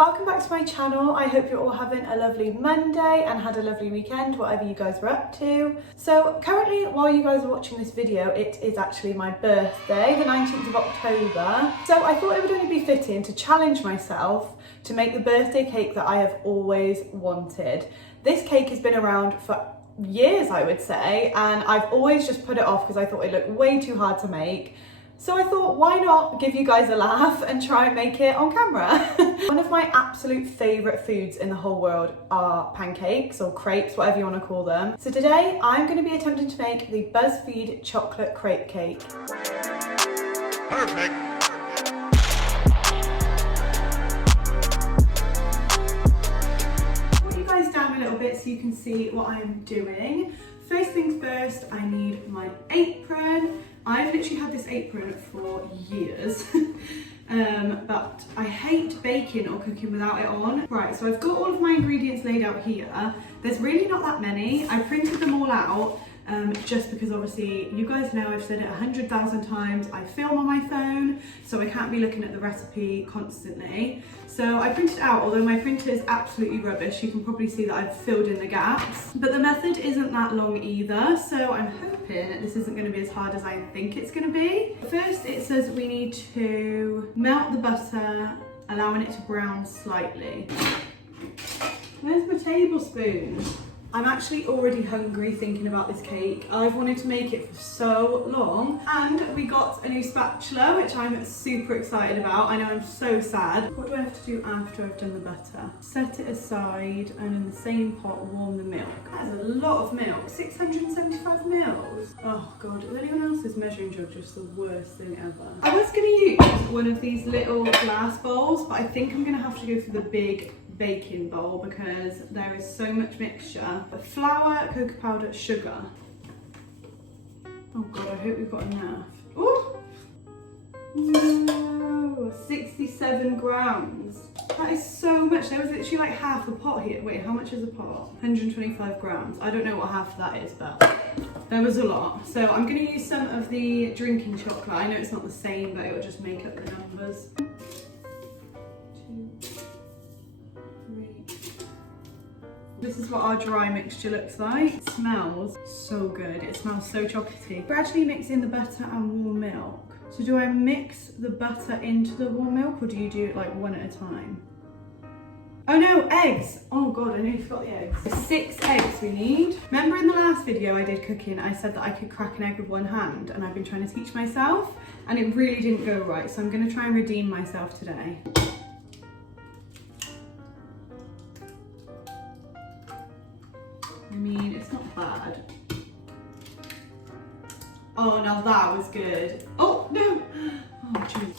welcome back to my channel. I hope you're all having a lovely Monday and had a lovely weekend, whatever you guys were up to. So currently, while you guys are watching this video, it is actually my birthday, the 19th of October. So I thought it would only be fitting to challenge myself to make the birthday cake that I have always wanted. This cake has been around for years, I would say, and I've always just put it off because I thought it looked way too hard to make. So I thought, why not give you guys a laugh and try and make it on camera? One of my absolute favourite foods in the whole world are pancakes or crepes, whatever you want to call them. So today I'm going to be attempting to make the BuzzFeed chocolate crepe cake. Perfect. Put you guys down a little bit so you can see what I'm doing. First things first, I need my apron. I've literally had this apron for years, but I hate baking or cooking without it on. Right, so I've got all of my ingredients laid out here. There's really not that many. I printed them all out just because obviously you guys know I've said it 100,000 times. I film on my phone, so I can't be looking at the recipe constantly. So I printed it out, although my printer is absolutely rubbish. You can probably see that I've filled in the gaps, but the method isn't that long either. So I'm hoping this isn't going to be as hard as I think it's going to be. First, it says we need to melt the butter, allowing it to brown slightly. Where's my tablespoon? I'm actually already hungry thinking about this cake. I've wanted to make it for so long, and we got a new spatula, which I'm super excited about. I know, I'm so sad. What do I have to do after I've done the butter? Set it aside, and in the same pot warm the milk. That is a lot of milk, 675 mils. Oh God, is anyone else's measuring jug just the worst thing ever? I was gonna use one of these little glass bowls, but I think I'm gonna have to go for the big baking bowl because there is so much mixture. Flour, cocoa powder, sugar. Oh God, I hope we've got enough. Oh no, 67 grams. That is so much. There was literally like half a pot here. Wait, how much is a pot? 125 grams. I don't know what half of that is, but there was a lot. So I'm going to use some of the drinking chocolate. I know it's not the same, but it will just make up the numbers. This is what our dry mixture looks like. It smells so good. It smells so chocolatey. We're actually mixing the butter and warm milk. So do I mix the butter into the warm milk, or do you do it like one at a time? Oh no, eggs. Oh God, I nearly forgot the eggs. 6 eggs we need. Remember in the last video I did cooking, I said that I could crack an egg with one hand, and I've been trying to teach myself, and it really didn't go right. So I'm gonna try and redeem myself today. I mean, it's not bad. Oh, now that was good. Oh, no. Oh, jeez.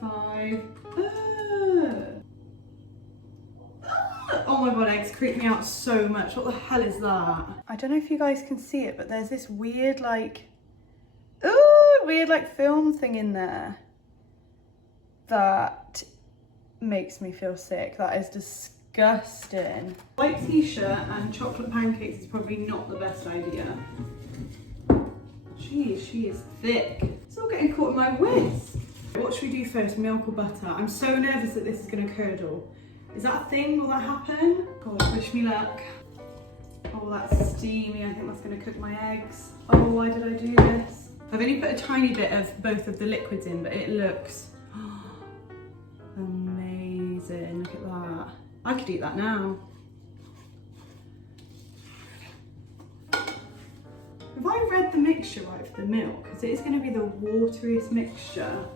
5. Oh my God, eggs creep me out so much. What the hell is that? I don't know if you guys can see it, but there's this weird like film thing in there that makes me feel sick. That is disgusting. White t-shirt and chocolate pancakes is probably not the best idea. Jeez, she is thick. It's all getting caught in my whisk. What should we do first, milk or butter? I'm so nervous that this is going to curdle. Is that a thing? Will that happen? God, wish me luck. Oh, that's steamy. I think that's going to cook my eggs. Oh, why did I do this? I've only put a tiny bit of both of the liquids in, but it looks amazing. Look at that. I could eat that now. Have I read the mixture right for the milk? Because it is going to be the wateriest mixture.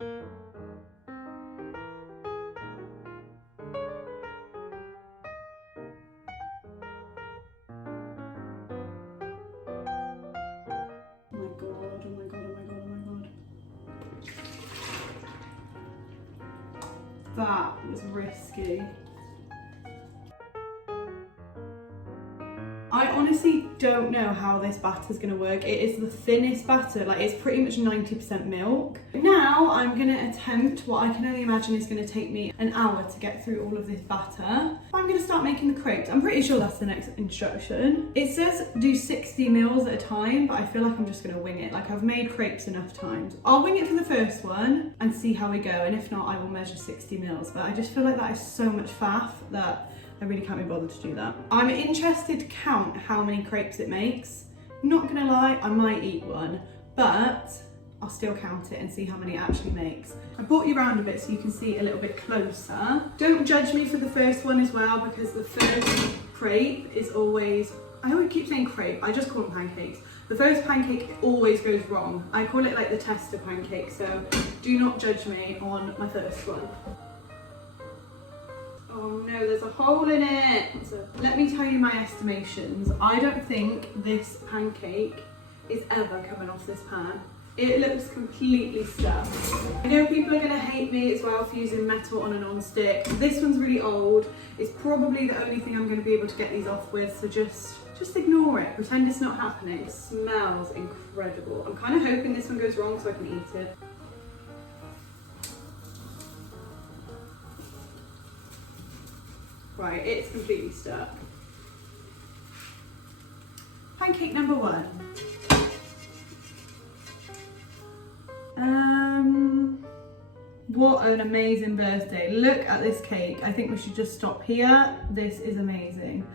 Oh my God, oh my God, oh my God, oh my God. That was risky. I honestly honestly don't know how this batter's gonna work. It is the thinnest batter, like it's pretty much 90% milk. Now I'm gonna attempt what I can only imagine is gonna take me an hour to get through all of this batter. I'm gonna start making the crepes. I'm pretty sure that's the next instruction. It says do 60 mils at a time, but I feel like I'm just gonna wing it. Like I've made crepes enough times. I'll wing it for the first one and see how we go, and if not, I will measure 60 mils. But I just feel like that is so much faff that I really can't be bothered to do that. I'm interested to count how many crepes it makes. Not gonna lie, I might eat one, but I'll still count it and see how many it actually makes. I brought you around a bit so you can see a little bit closer. Don't judge me for the first one as well, because the first crepe is always, I always keep saying crepe, I just call them pancakes. The first pancake always goes wrong. I call it like the tester pancake, so do not judge me on my first one. Oh no, there's a hole in it. So let me tell you my estimations. I don't think this pancake is ever coming off this pan. It looks completely stuck. I know people are gonna hate me as well for using metal on a non-stick. This one's really old. It's probably the only thing I'm gonna be able to get these off with, so just ignore it. Pretend it's not happening. It smells incredible. I'm kind of hoping this one goes wrong so I can eat it. Right, it's completely stuck. Pancake number one. What an amazing birthday. Look at this cake. I think we should just stop here. This is amazing.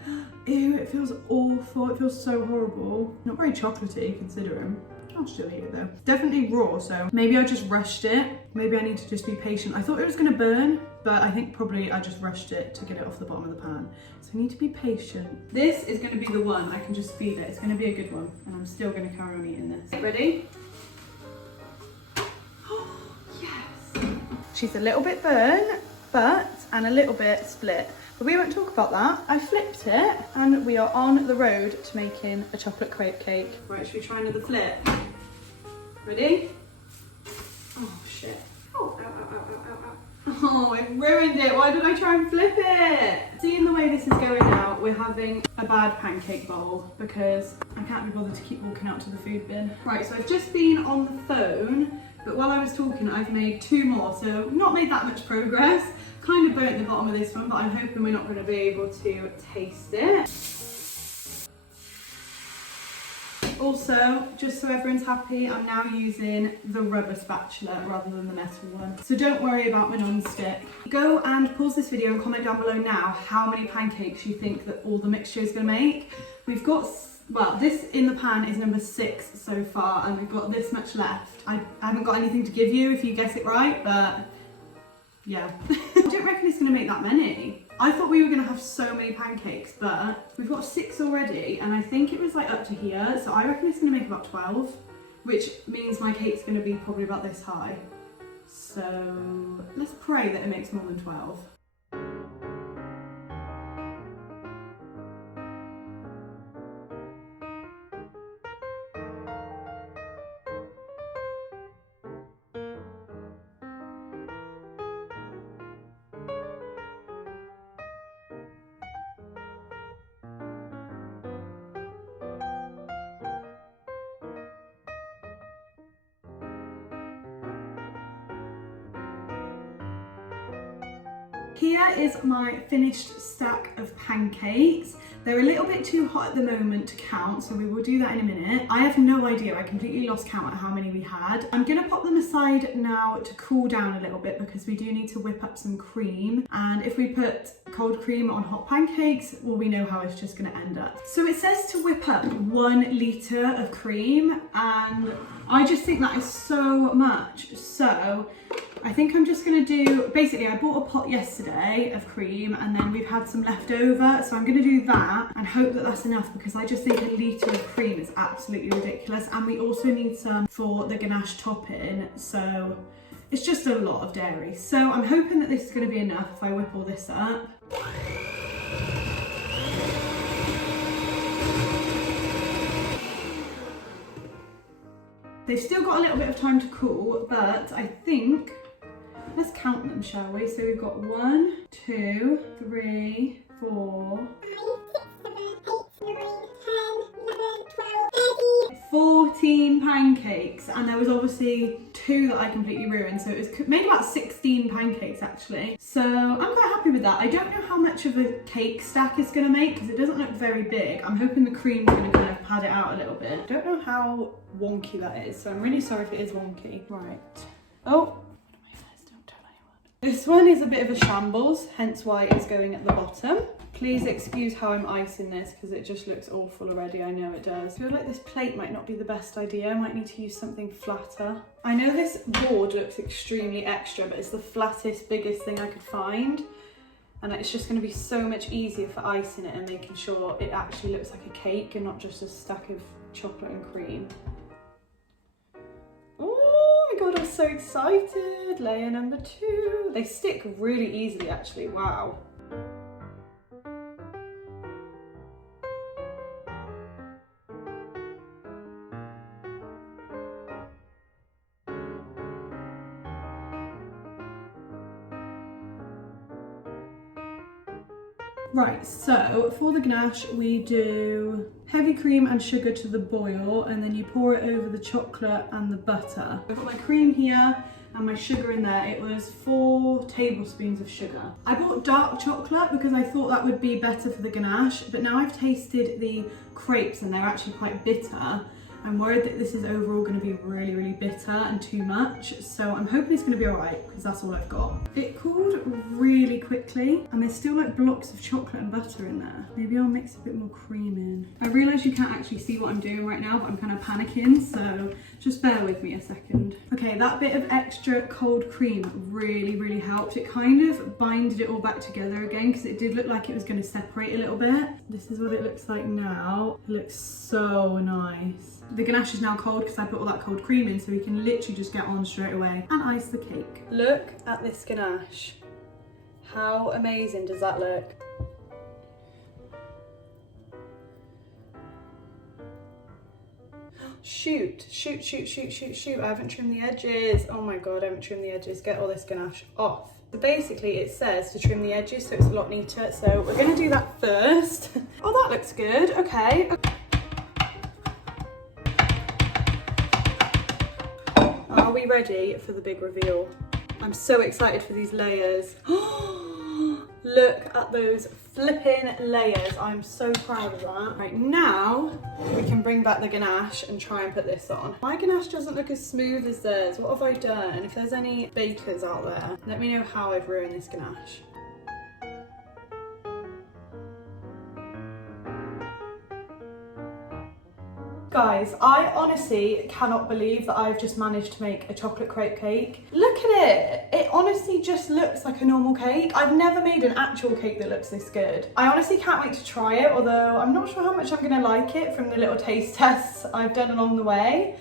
Ew, it feels awful. It feels so horrible. Not very chocolatey considering. I'll still eat it though. Definitely raw, so maybe I just rushed it. Maybe I need to just be patient. I thought it was gonna burn, but I think probably I just rushed it to get it off the bottom of the pan. So I need to be patient. This is gonna be the one. I can just feed it. It's gonna be a good one. And I'm still gonna carry on eating this. Ready? Yes! She's a little bit burnt, and a little bit split. But we won't talk about that. I flipped it and we are on the road to making a chocolate crepe cake. Right, should we try another flip? Ready? Oh shit. Oh, ow, ow, ow, ow, ow, ow. Oh, I ruined it. Why did I try and flip it? Seeing the way this is going out, we're having a bad pancake bowl because I can't be bothered to keep walking out to the food bin. Right, so I've just been on the phone, but while I was talking, I've made 2 more, so not made that much progress. Kind of burnt the bottom of this one, but I'm hoping we're not going to be able to taste it. Also, just so everyone's happy, I'm now using the rubber spatula rather than the metal one. So don't worry about my non-stick. Go and pause this video and comment down below now how many pancakes you think that all the mixture is going to make. We've got, well, this in the pan is number 6 so far, and we've got this much left. I haven't got anything to give you if you guess it right, but yeah. I don't reckon it's going to make that many. I thought we were going to have so many pancakes, but we've got 6 already, and I think it was like up to here, so I reckon it's going to make about 12, which means my cake's going to be probably about this high. So let's pray that it makes more than 12. Here is my finished stack of pancakes. They're a little bit too hot at the moment to count, so we will do that in a minute. I have no idea, I completely lost count at how many we had. I'm gonna pop them aside now to cool down a little bit because we do need to whip up some cream. And if we put cold cream on hot pancakes, well, we know how it's just gonna end up. So it says to whip up 1 litre of cream, and I just think that is so much. So I think I'm just gonna do, basically I bought a pot yesterday of cream and then we've had some left over, so I'm gonna do that and hope that that's enough because I just think 1 litre of cream is absolutely ridiculous, and we also need some for the ganache topping, so it's just a lot of dairy. So I'm hoping that this is gonna be enough if I whip all this up. They've still got a little bit of time to cool, but I think, let's count them, shall we? So we've got 1, 2, 3, 4, 5, 6, 7, 8, 9, 10, 14 pancakes, and there was obviously 2 that I completely ruined, so it was made about 16 pancakes actually. So I'm quite happy with that. I don't know how much of a cake stack it's gonna make because it doesn't look very big. I'm hoping the cream's gonna kind of pad it out a little bit. I don't know how wonky that is, so I'm really sorry if it is wonky. Right. Oh. This one is a bit of a shambles, hence why it's going at the bottom. Please excuse how I'm icing this because it just looks awful already, I know it does. I feel like this plate might not be the best idea. I might need to use something flatter. I know this board looks extremely extra, but it's the flattest, biggest thing I could find. And it's just going to be so much easier for icing it and making sure it actually looks like a cake and not just a stack of chocolate and cream. Oh my god, I'm so excited. Layer number 2. They stick really easily actually, wow. Right, so for the ganache we do heavy cream and sugar to the boil, and then you pour it over the chocolate and the butter. I've got my cream here and my sugar in there. It was 4 tablespoons of sugar. I bought dark chocolate because I thought that would be better for the ganache, but now I've tasted the crepes and they're actually quite bitter. I'm worried that this is overall going to be really, really bitter and too much, so I'm hoping it's going to be alright because that's all I've got. It cooled really quickly and there's still like blocks of chocolate and butter in there. Maybe I'll mix a bit more cream in. I realise you can't actually see what I'm doing right now, but I'm kind of panicking, so just bear with me a second. Okay, that bit of extra cold cream really, really helped. It kind of binded it all back together again because it did look like it was going to separate a little bit. This is what it looks like now. It looks so nice. The ganache is now cold because I put all that cold cream in, so we can literally just get on straight away and ice the cake. Look at this ganache. How amazing does that look? Shoot, shoot, shoot, shoot, shoot, shoot. I haven't trimmed the edges. Oh my god, I haven't trimmed the edges. Get all this ganache off. So basically it says to trim the edges so it's a lot neater. So we're going to do that first. Oh, that looks good. Okay. Are we ready for the big reveal? I'm so excited for these layers. Look at those flipping layers. I'm so proud of that. Right, now we can bring back the ganache and try and put this on. My ganache doesn't look as smooth as theirs. What have I done? If there's any bakers out there, let me know how I've ruined this ganache. Guys, I honestly cannot believe that I've just managed to make a chocolate crepe cake. Look at it. It honestly just looks like a normal cake. I've never made an actual cake that looks this good. I honestly can't wait to try it, although I'm not sure how much I'm gonna like it from the little taste tests I've done along the way.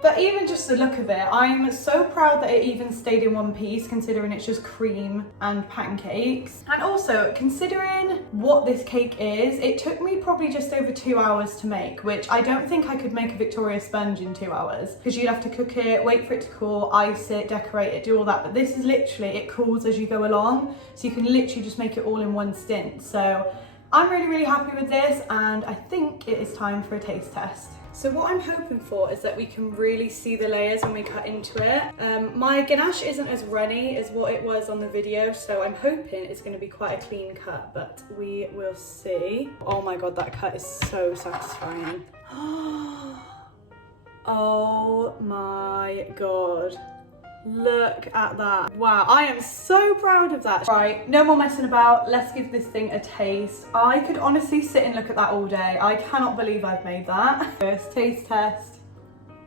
But even just the look of it, I'm so proud that it even stayed in one piece considering it's just cream and pancakes. And also, considering what this cake is, it took me probably just over 2 hours to make, which I don't think I could make a Victoria sponge in 2 hours because you'd have to cook it, wait for it to cool, ice it, decorate it, do all that. But this is literally, it cools as you go along. So you can literally just make it all in one stint. So I'm really, really happy with this, and I think it is time for a taste test. So what I'm hoping for is that we can really see the layers when we cut into it. My ganache isn't as runny as what it was on the video, so I'm hoping it's going to be quite a clean cut, but we will see. Oh my god, that cut is so satisfying. Oh my god. Look at that. Wow, I am so proud of that. Right, no more messing about. Let's give this thing a taste. I could honestly sit and look at that all day. I cannot believe I've made that. First taste test.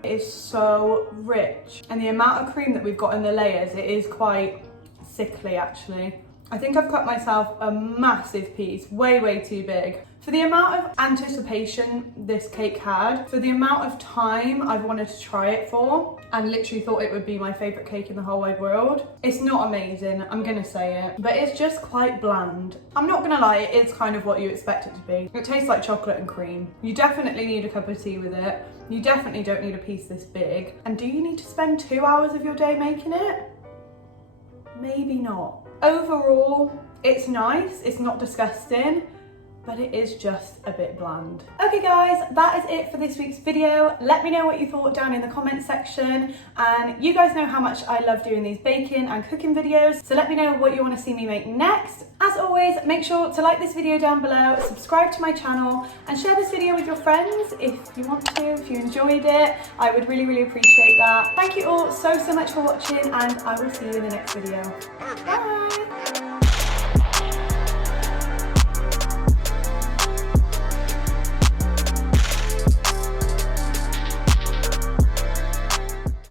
It is so rich. And the amount of cream that we've got in the layers, it is quite sickly actually. I think I've cut myself a massive piece, way, way too big. For the amount of anticipation this cake had, for the amount of time I've wanted to try it for, and literally thought it would be my favourite cake in the whole wide world, it's not amazing, I'm gonna say it, but it's just quite bland. I'm not gonna lie, it is kind of what you expect it to be. It tastes like chocolate and cream. You definitely need a cup of tea with it. You definitely don't need a piece this big. And do you need to spend 2 hours of your day making it? Maybe not. Overall, it's nice, it's not disgusting, but it is just a bit bland. Okay guys, that is it for this week's video. Let me know what you thought down in the comment section, and you guys know how much I love doing these baking and cooking videos, so let me know what you want to see me make next. As always, make sure to like this video down below, subscribe to my channel, and share this video with your friends if you want to, if you enjoyed it. I would really appreciate that. Thank you all so much for watching, and I will see you in the next video. Bye!